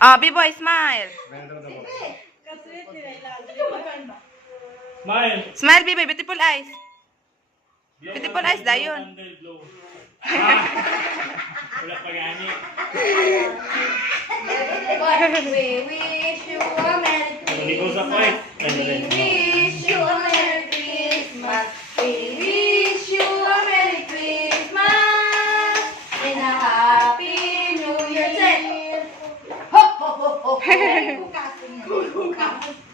Oh, B-boy, smile. Smile. Smile, B-boy. Beautiful eyes. Beautiful eyes, dayon. Wala pa gani. We wish you a Merry Christmas. We wish you a Merry Christmas. We wish you a Merry Christmas and a Happy New Year. Ho ho ho ho.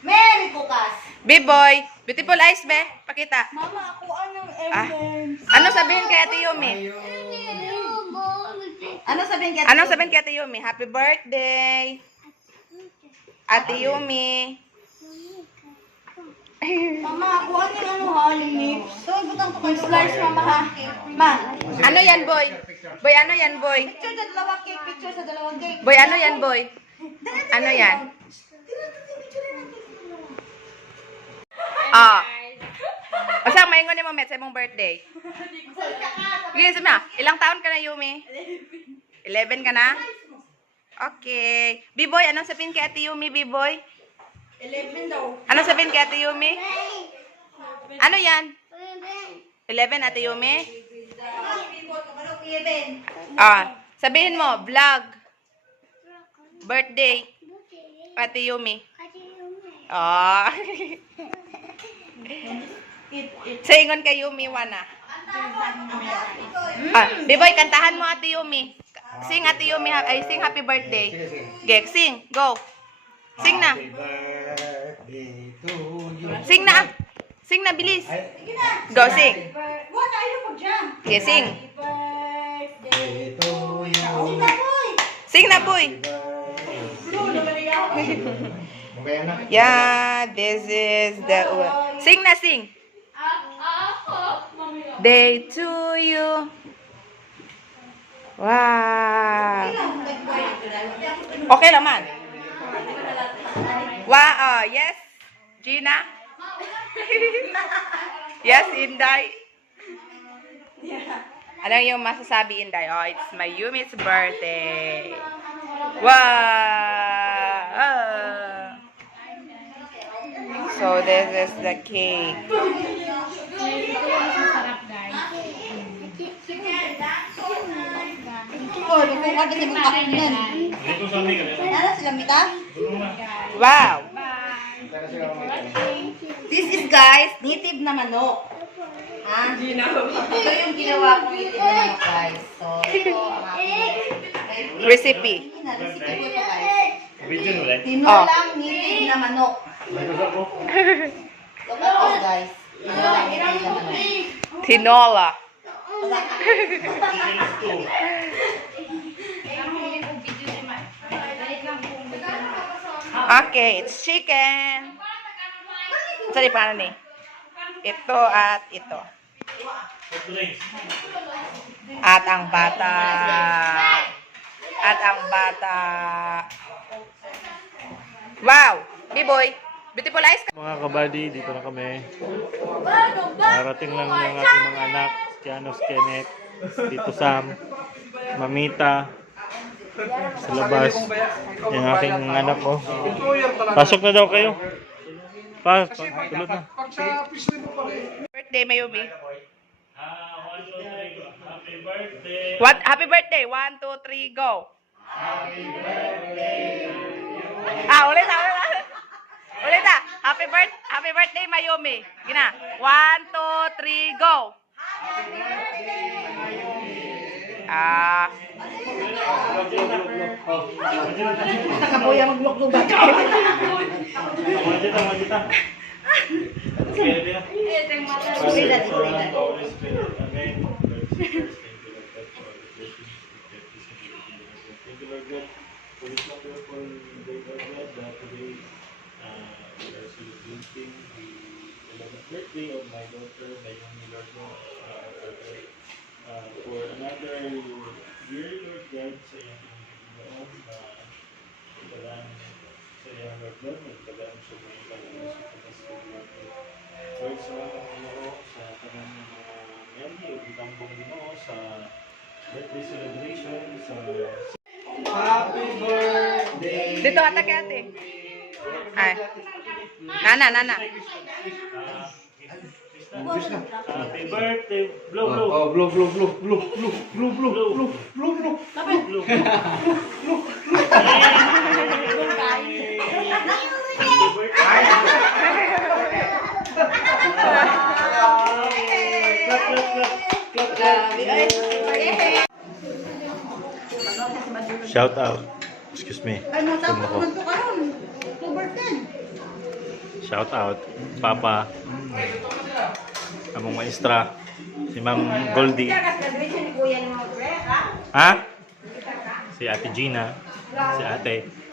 Merry Kukas. B-boy, beautiful eyes, be. Pakita. Mama, ako anong Ah. Ano sabihin kay Ate Yumi? Ano sabihin kay Anong sabihin kay Ate Yumi? Happy birthday. Ate Yumi. Mama, ako ano holiday. So, butang ko kay slice, mama ha. Ma, Ano yan, boy? Boy, ano yan, boy? picture sa dalawang cake, picture sa dalawang cake. Boy, ano yan, boy? Ano yan? Ah. O siya, maingon ni mo, Met, sa imong birthday. Sige, sabi na. Ilang taon ka na, Yumi? 11 ka na? Okay. B-boy, anong sabihin kay Ate Yumi, B-boy? 11 daw. Anong sabihin kay Ate Yumi? Ano yan? 11, Ate Yumi? Ah, sabihin mo, vlog. Birthday. Ate Yumi. Ah. Saingon kay Yumi, wana. Ah, B-boy, kantahan mo, Ate Yumi. Sing, Ate Yumi, ay sing happy birthday. Gek, sing, go. Sing na. Sing na. Sing na, bilis. Go, sing. What are you for jam? Okay, sing. Birthday to you. Sing na, boy. Yeah, this is the... Sing na, sing. Day to you. Wow. Okay lang man. Wow, yes. Gina. Yes, Inday. Ano yung masasabi, Inday? Oh, it's my Yumi's birthday. Wow. So this is the cake. Oh, kung ano sa mga kakunan. Dito sa amin ka. Nana sila mita? Wow. This is guys, native na manok. Ha? Ito yung ginawa kong native na manok guys. So, ito ang aking Recipe. recipe ko ito guys. Video ulit. Tinolang native na manok. Dito sa ko. Look at this guys. Tinolang native na manok. Tinola. Okay, it's chicken. Sorry, paano ni? Ito at ito. At ang bata. At ang bata. Wow! B-boy, beautiful eyes ka. Mga kabady, dito na kami. Narating lang ng ating mga anak, Kianos, Kenneth, Tito Sam, Mamita, sa labas. Yung aking anak ko. Pasok na daw kayo. Tulog na. Birthday, Mayumi. Happy birthday. What? Happy birthday. 1, 2, 3, go. Ulit na. Ulit na. Happy birthday, Mayumi. Gina. 1, 2, 3, go. Ah. Nakabuya magluklo ba? Magita. Birthday of my daughter, my young Lord, for another year, Lord God, sa iyong Panginoon, tagaan sa iyong Lord God, tagaan sa mga Panginoon sa kapasitid natin. Lord, salamat Ginoo sa tagang mga miyembro o bitambong Ginoo sa birthday celebration sa Happy birthday Dito ata kay ate. Ay. Nana. Happy birthday. Blow, blow. Oh, blow, blow, blow, blow, blow, blow, blow, blow, blow, blow. Shout out. Excuse me. Zoom ako. Shout out. Papa. Among maestra. Si Ma'am Goldie. Ha? Si Ate Gina. Si Ate.